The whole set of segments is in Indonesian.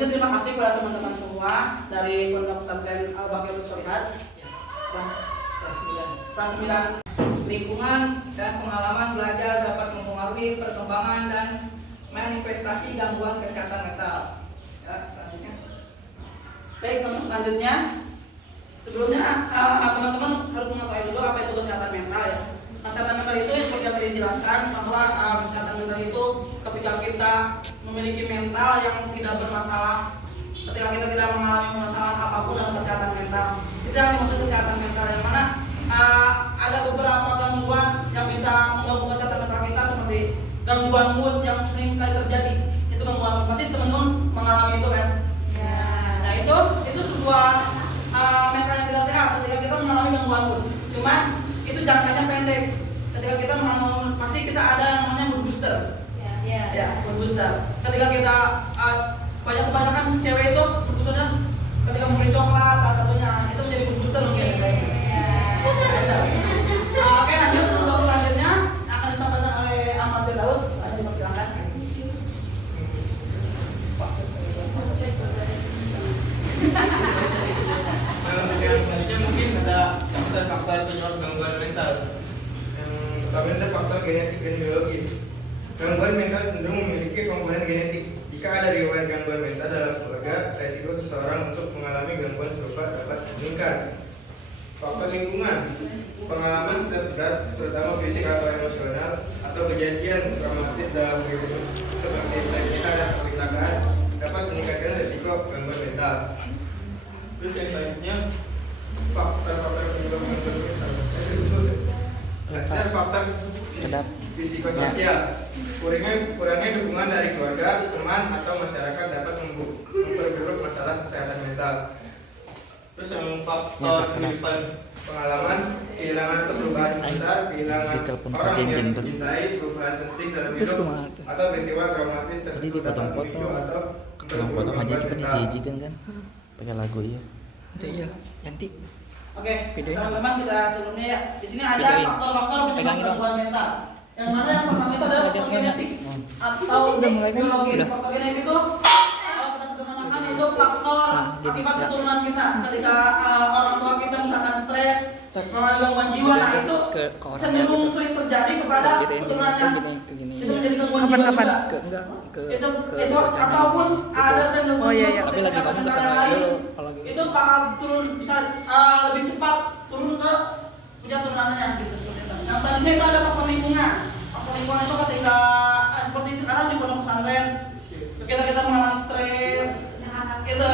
Sebelumnya terima kasih kepada teman-teman semua dari Pondok Pesantren Al-Baqiyah Sholihat kelas 9. Lingkungan dan pengalaman belajar dapat mempengaruhi perkembangan dan manifestasi gangguan kesehatan mental. Ya, selanjutnya. Baik, untuk selanjutnya, sebelumnya teman-teman harus mengetahui dulu apa itu kesehatan mental ya. Kesehatan mental itu seperti yang tadi dijelaskan bahwa kesehatan mental itu ketika kita memiliki mental yang tidak bermasalah, ketika kita tidak mengalami masalah apapun dalam kesehatan mental, itu yang dimaksud kesehatan mental, yang mana ada beberapa gangguan yang bisa mengganggu kesehatan mental kita seperti gangguan mood yang sering kali terjadi. Itu gangguan mood, pasti teman-teman mengalami itu kan? Ya. Nah itu sebuah mental yang tidak sehat ketika kita mengalami gangguan mood. Cuman itu jangkanya pendek. Ketika kita mengalami, pasti kita ada yang namanya mood booster. Ya, mood booster. Ketika kita kebanyakan cewek itu mood boosternya ketika membeli coklat salah satunya, itu menjadi mood booster mungkin. Oke, lanjut untuk selanjutnya akan disampaikan oleh Ahmad Firdaus. Silakan. Yang selanjutnya mungkin ada faktor penyebab gangguan mental. Yang pertama adalah faktor genetik dan biologis. Gangguan mental cenderung memiliki komponen genetik. Jika ada riwayat gangguan mental dalam keluarga, resiko seseorang untuk mengalami gangguan serupa dapat meningkat. Faktor lingkungan, pengalaman stres berat, terutama fisik atau emosional, atau kejadian traumatis dalam hidup seperti pelecehan dan kecelakaan dapat meningkatkan resiko gangguan mental. Terus yang selanjutnya, faktor-faktor penyebab gangguan mental. Ada faktor psikososial. Kurangnya dukungan dari keluarga, teman, atau masyarakat dapat memperburuk masalah kesehatan mental. Terus yang faktor kehidupan, pengalaman, kehilangan atau perubahan besar, kehilangan orang yang dicintai, perubahan penting dalam hidup, atau peristiwa traumatis tertentu dapat memicu atau potong aja cuma dijijikan kan pakai lagu ya. Iya, ganti. Oke, teman-teman kita sebelumnya ya. Di sini ada faktor-faktor penyebab gangguan mental. Yang mana yang pertama itu adalah faktor genetik atau biologis. Faktor genetik itu itu faktor akibat keturunan kita. Ketika orang tua kita misalkan stres, mengalami gangguan jiwa, nah itu cenderung sering terjadi kepada keturunannya. Itu menjadi gangguan jiwa juga. Itu ataupun ada gangguan jiwa tapi lagi kamu kesana dulu kalau gitu. Itu bakal turun, bisa lebih cepat turun ke punya turunannya gitu seperti itu. Yang tadinya itu ada faktor lingkungan. Faktor lingkungan itu ketika seperti sekarang di pondok pesantren, ketika kita mengalami stres, itu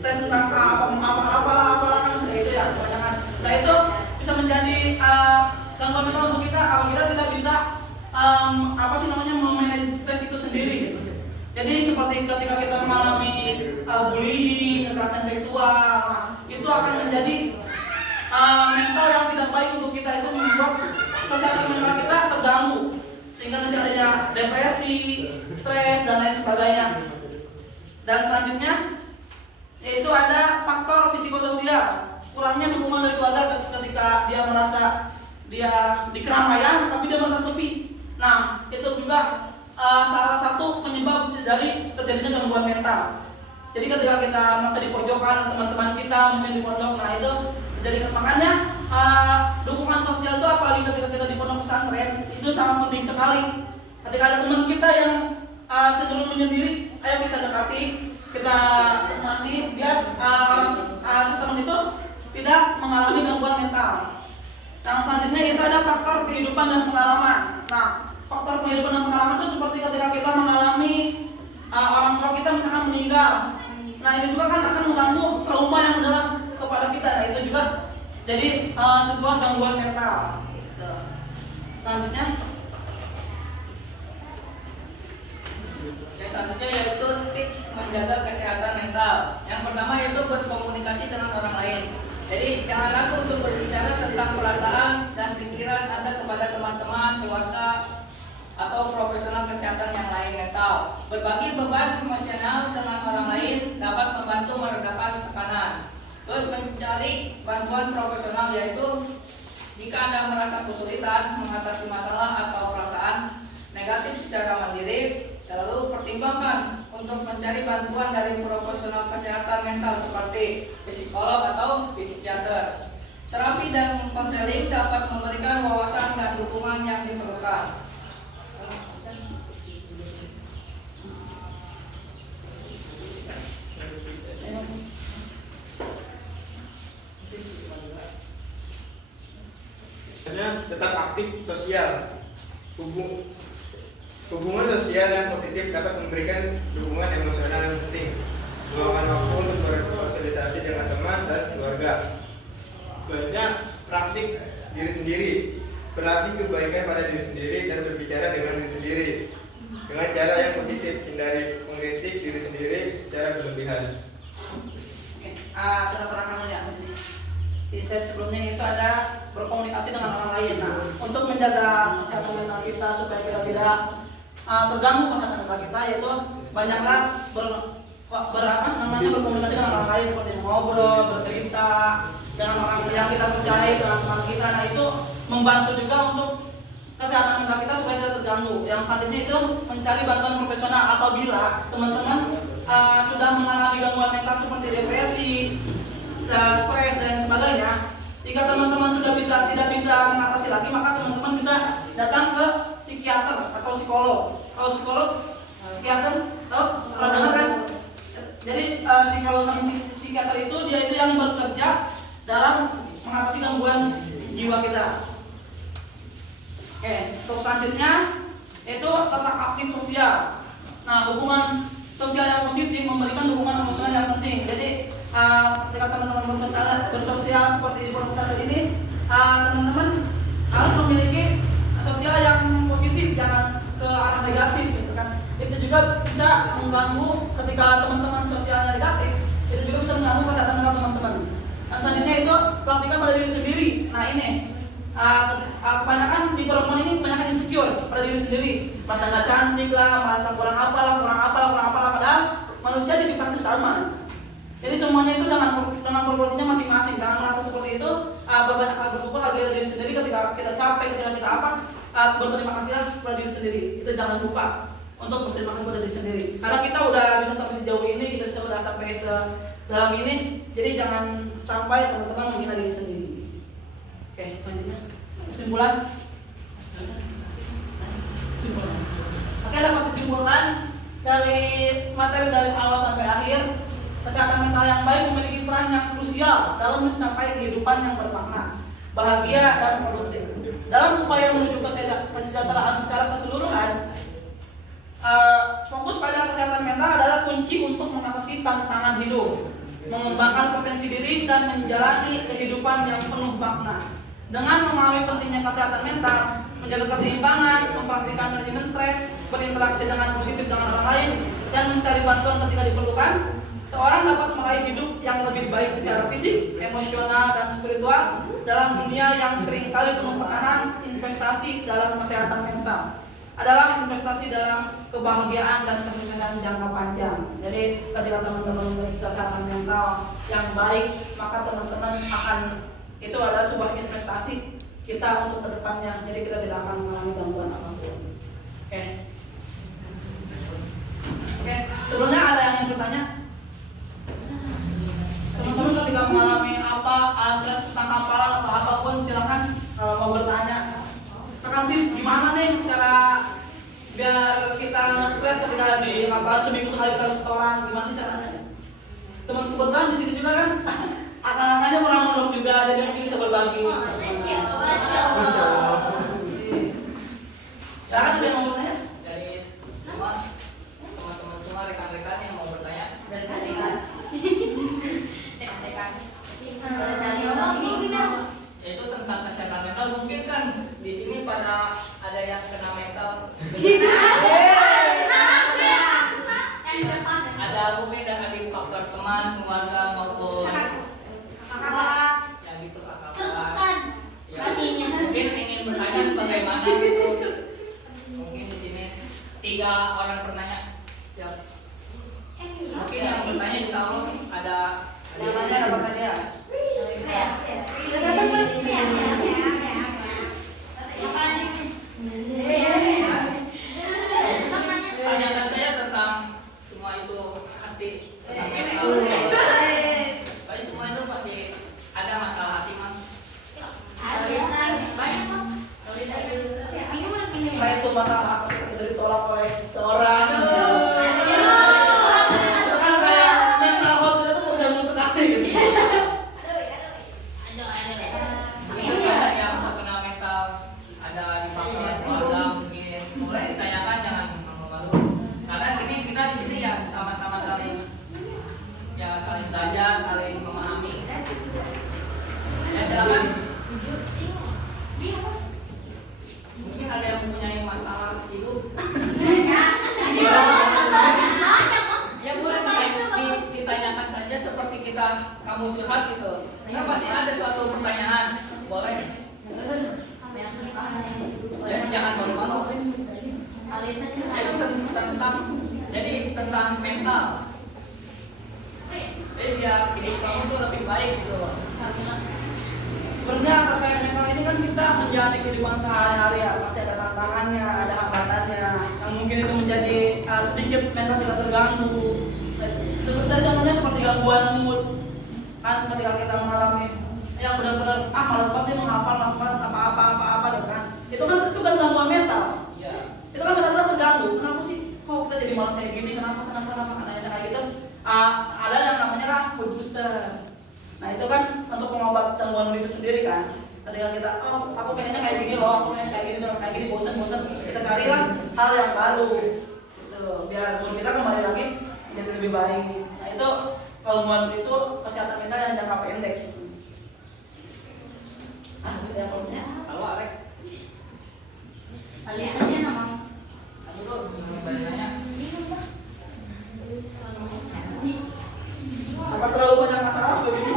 stres tentang apa kan itu ya kebanyakan. Nah itu bisa menjadi gangguan mental untuk kita kalau kita tidak bisa memanage stres itu sendiri gitu. Jadi seperti ketika kita mengalami bullying, kekerasan seksual, nah, itu akan menjadi mental yang tidak baik untuk kita, itu membuat kesehatan mental kita terganggu sehingga nanti adanya depresi, stres dan lain sebagainya. Dan selanjutnya yaitu ada faktor psikososial, kurangnya dukungan dari keluarga ketika dia merasa dia di keramaian tapi dia merasa sepi. Nah itu juga salah satu penyebab dari terjadinya gangguan mental. Jadi ketika kita merasa di pojokan, teman-teman kita mungkin di pondok, nah itu jadi makanya dukungan sosial itu apalagi ketika kita di pondok pesantren itu sangat penting sekali. Ketika ada teman kita yang cenderung menyendiri, ayo kita dekati, kita temani biar teman itu tidak mengalami gangguan mental. Yang selanjutnya itu ada faktor kehidupan dan pengalaman. Nah, faktor kehidupan dan pengalaman itu seperti ketika kita mengalami orang tua kita misalkan meninggal. Nah, ini juga kan akan mengganggu trauma yang mendalam kepada kita. Nah, itu juga jadi sebuah gangguan mental. Selanjutnya yaitu tips menjaga kesehatan mental. Yang pertama yaitu berkomunikasi dengan orang lain. Jadi jangan ragu untuk berbicara tentang perasaan dan pikiran Anda kepada teman-teman, keluarga, atau profesional kesehatan yang lain mental. Berbagi beban emosional dengan orang lain dapat membantu meredakan tekanan. Terus mencari bantuan profesional, yaitu jika Anda merasa kesulitan mengatasi masalah atau perasaan negatif secara mandiri, lalu pertimbangkan untuk mencari bantuan dari profesional kesehatan mental seperti psikolog atau psikiater. Terapi dan konseling dapat memberikan wawasan dan dukungan yang diperlukan. Tetap aktif sosial. Hubungan sosial yang positif dapat memberikan dukungan emosional yang penting. Luangkan waktu untuk bersosialisasi dengan teman dan keluarga. Selanjutnya, praktik diri sendiri. Berlatih kebaikan pada diri sendiri dan berbicara dengan diri sendiri dengan cara yang positif. Hindari mengkritik diri sendiri secara berlebihan. Oke, kita terangkan ya di sini. Di slide sebelumnya itu ada berkomunikasi dengan orang lain. Nah, untuk menjaga kesehatan mental kita supaya kita tidak terganggu kesehatan mental kita, yaitu banyaklah berkomunikasi dengan orang lain seperti ngobrol, bercerita dengan orang yang kita percaya, dengan teman kita. Nah, itu membantu juga untuk kesehatan mental kita supaya tidak terganggu. Yang selanjutnya itu mencari bantuan profesional apabila teman-teman sudah mengalami gangguan mental seperti depresi, stres dan sebagainya. Jika teman-teman sudah tidak bisa mengatasi lagi, maka teman-teman bisa datang ke psikiater atau psikolog. Kalau psikolog, psikiater, pernah dengar kan? Jadi psikolog sama psikiater itu dia itu yang bekerja dalam mengatasi gangguan jiwa kita. Oke, untuk selanjutnya itu tetap aktif sosial. Nah, hubungan sosial yang positif memberikan dukungan emosional yang penting. Jadi ketika teman-teman bersosial seperti di podcast ini, teman-teman harus memiliki sosial yang positif, jangan ke arah negatif, gitu kan. Itu juga bisa mengganggu ketika teman-teman sosialnya negatif. Itu juga bisa mengganggu kesehatan mental teman-teman. Dan selanjutnya itu praktikkan pada diri sendiri. Nah ini kebanyakan di perempuan ini kebanyakan insecure pada diri sendiri, merasa nggak cantik lah, merasa kurang apalah, padahal manusia diciptakan sama. Jadi semuanya itu dengan proporsinya masing-masing. Jangan merasa seperti itu. Berbanyak bersyukur hargai diri sendiri ketika kita capek, ketika kita berterima kasih pada diri sendiri. Itu jangan lupa untuk berterima kasih pada diri sendiri. Karena kita udah bisa sampai sejauh ini, kita udah sampai dalam ini. Jadi jangan sampai teman-teman menghina diri sendiri. Oke, selanjutnya kesimpulan. Oke, dapat kesimpulan dari materi dari awal sampai akhir. Kesehatan mental yang baik memiliki peran yang krusial dalam mencapai kehidupan yang bermakna, bahagia dan produktif. Dalam upaya menuju kesejahteraan secara keseluruhan, fokus pada kesehatan mental adalah kunci untuk mengatasi tantangan hidup, mengembangkan potensi diri dan menjalani kehidupan yang penuh makna. Dengan memahami pentingnya kesehatan mental, menjaga keseimbangan, mempraktikkan manajemen stres, berinteraksi dengan positif dengan orang lain, dan mencari bantuan ketika diperlukan, seorang dapat meraih hidup yang lebih baik secara fisik, emosional, dan spiritual dalam dunia yang seringkali penuh tekanan. Investasi dalam kesehatan mental adalah investasi dalam kebahagiaan dan kesuksesan jangka panjang. Jadi ketika teman-teman memiliki kesehatan mental yang baik, maka teman-teman akan, itu adalah sebuah investasi kita untuk kedepannya. Jadi kita tidak akan mengalami gangguan apapun. Oke. Sebelumnya ada yang ingin bertanya? Teman-teman ketika mengalami tentang hafalan atau apapun, silakan mau bertanya. Sekarang tips gimana nih cara biar kita nge-stres ketika di seminggu sekali kita restoran, gimana sih caranya? Teman kebetulan di sini juga kan anak-anaknya pernah mondok juga, jadi mungkin bisa berbagi. Masya Allah. Ya kan ada yang mau bertanya? Dari semua teman-teman semua, rekan-rekan yang mau bertanya. Dari rekan. Itu tentang kesehatan mental. Mungkin kan di sini pada ada yang kena mental. Ada mungkin dari faktor teman, keluarga maupun yang gitu kakak. Ya, mungkin ingin bertanya bagaimana gitu. Mungkin di sini 3 orang bertanya. Siap. Mungkin yang bertanya insya Allah ada Yang nanya dapat hadiah. Tanyakan saya tentang semua tentang mental. Tapi semua itu pasti ada masalah hati mah. Kayak itu masalah kita ditolak oleh seorang. Itu kan kayak mental health itu terganggu sekali gitu. Mungkin ada yang terkena mental, ada di faktor keluarga mungkin. Boleh ditanyakan, jangan malu-malu. Karena gini kita di sini ya sama-sama saling belajar, saling memahami. Ya silakan. Mungkin ada yang mempunyai masalah hidup. Ya boleh ditanyakan saja seperti kamu curhat gitu. Ya pasti ada suatu pertanyaan. Boleh. Ya, jangan malu-malu. Jadi tentang mental. Jadi biar hidup kamu tuh lebih baik gitu. Sebenarnya terkait mental ini kan kita menjalani kehidupan sehari-hari ya, pasti ada tantangannya, ada hambatannya, yang mungkin itu menjadi sedikit mental kita terganggu. Seperti contohnya seperti gangguan mood, kan ketika kita mengalami yang benar-benar malas banget nih menghafal, malas banget apa-apa gitu kan, itu kan gangguan mental. Iya. Itu kan mental kita terganggu. Kenapa sih? Kok kita jadi malas kayak gini? Kenapa kayak gitu? Ada yang namanya mood booster. Nah itu kan untuk mengobat gangguan mood itu sendiri kan. Ketika kita, aku pengennya kayak gini loh, aku pengen kayak gini, bosan, kita carilah hal yang baru, gitu. Biar mood kita kembali lagi menjadi lebih baik. Nah itu gangguan mood itu kesehatan mental yang jangka pendek. Itu yang punya. Selalu Alek. Kalian aja nama. Aku tuh banyak. Apa terlalu banyak masalah begini?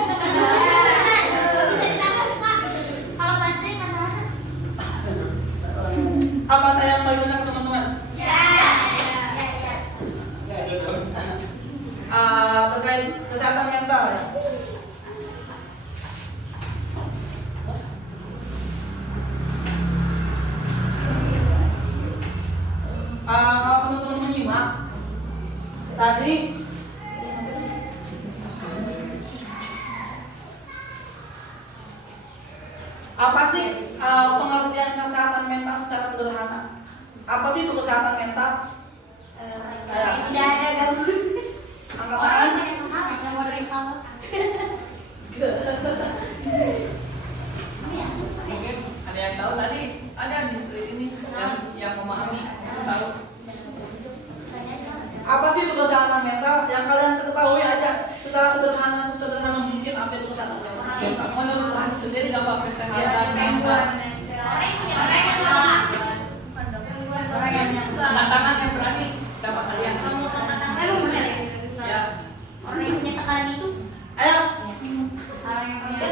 Kalau bantuin masalahnya. Apa saya yang paling banyak ke teman-teman? Terkait kesehatan mental ya. Kalau teman-teman menyimak tadi apa sih pengertian kesehatan mental secara sederhana? Apa sih itu kesehatan mental? Tidak ada gangguan. Angkat Orang tangan. yang marah, yang orang yang salah. Mungkin ada yang tahu tadi ada di ini yang memahami tahu. Apa sih itu kesehatan mental? Yang kalian ketahui aja secara sesederhana mungkin apa itu kesehatan mental? Menurut Rahasi sendiri dampak kesehatan mental. Orang yang salah. Orang yang Tantangan yang berani dapat kalian. kamu tekanan emang benar ya? Ya. Orang yang punya tekanan itu Ayo, orang yang punya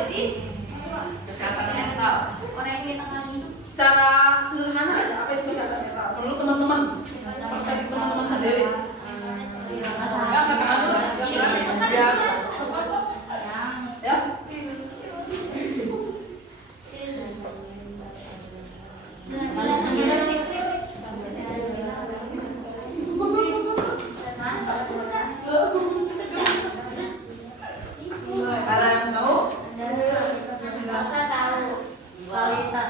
Kesehatan mental. orang yang punya tekanan itu secara sederhana aja apa itu kesehatan mental? Menurut teman-teman, perspektif teman-teman sendiri. Enggak katakan dulu yang berani. Biar Ya, ada yang tahu? Nggak usah tahu. Balita.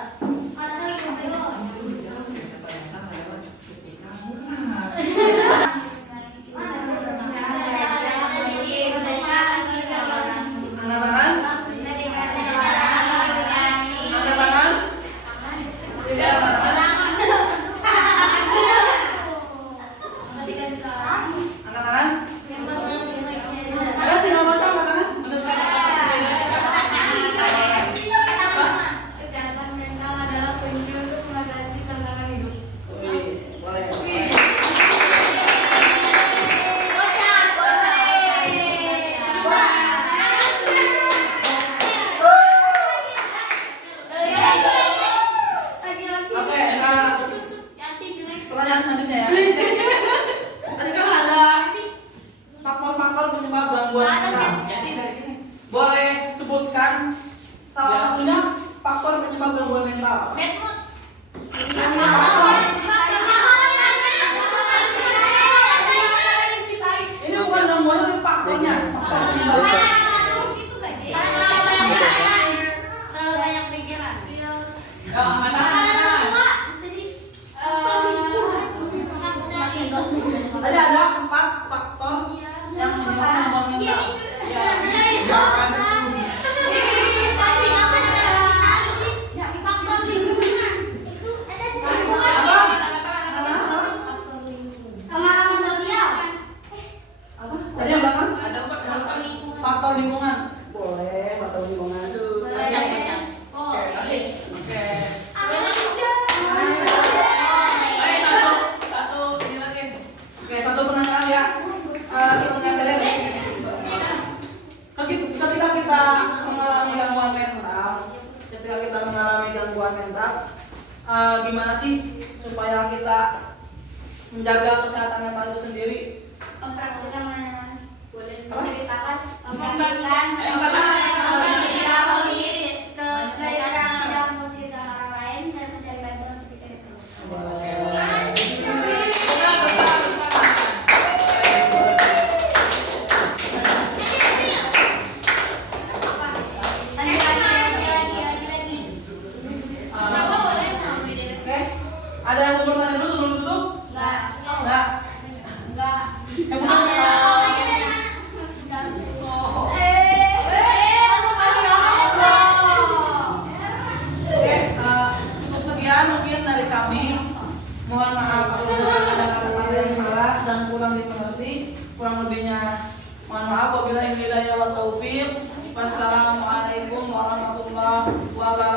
Angkat tangan. Angkat tangan. Ya, angkat tangan. Angkat tangan. Ada tinggal baca angkat tangan. menurut kalian Kesehatan mental adalah kunci untuk mengatasi tantangan hidup. Wih, boleh. Oke, pertanyaan selanjutnya ya. Tadi kan ada faktor-faktor penyebab gangguan mental. jadi dari sini Boleh sebutkan salah satunya faktor penyebab gangguan mental. Ini bukan gangguan tapi faktor Iya mantap. itu. Ya. Ya kan? Faktor lingkungan itu ada di Apa? pengalaman sosial. Apa? Tadi yang belakang? Ada empat, ada empat. Faktor lingkungan. Boleh, faktor lingkungan. Macam-macam. Oh. Oke, kasih. Oke. Ayo, Ayo satu ini lagi. Oke, satu penangkapan ya. Kita mengajar. Ketika kita mengalami gangguan mental, gimana sih supaya kita menjaga kesehatan mental itu sendiri? kita boleh Apa? menceritakan, membagikan, Ayo, dari reaksi dan positif orang lain dan mencari bantuan ketika diperlukan. Udah, tepat. Sama boleh sama beda. Oke, ada yang mau bertanya dulu sebelum tutup? Enggak. Enggak. Enggak. Yang benar. Oh. Oke, cukup sekian mungkin dari kami. Mohon maaf apabila ada kata-kata yang salah dan kurang dimengerti. Kurang lebihnya mohon maaf. Wabillahi hidayah wa taufiq. Wassalamualaikum warahmatullahi wabarakatuh.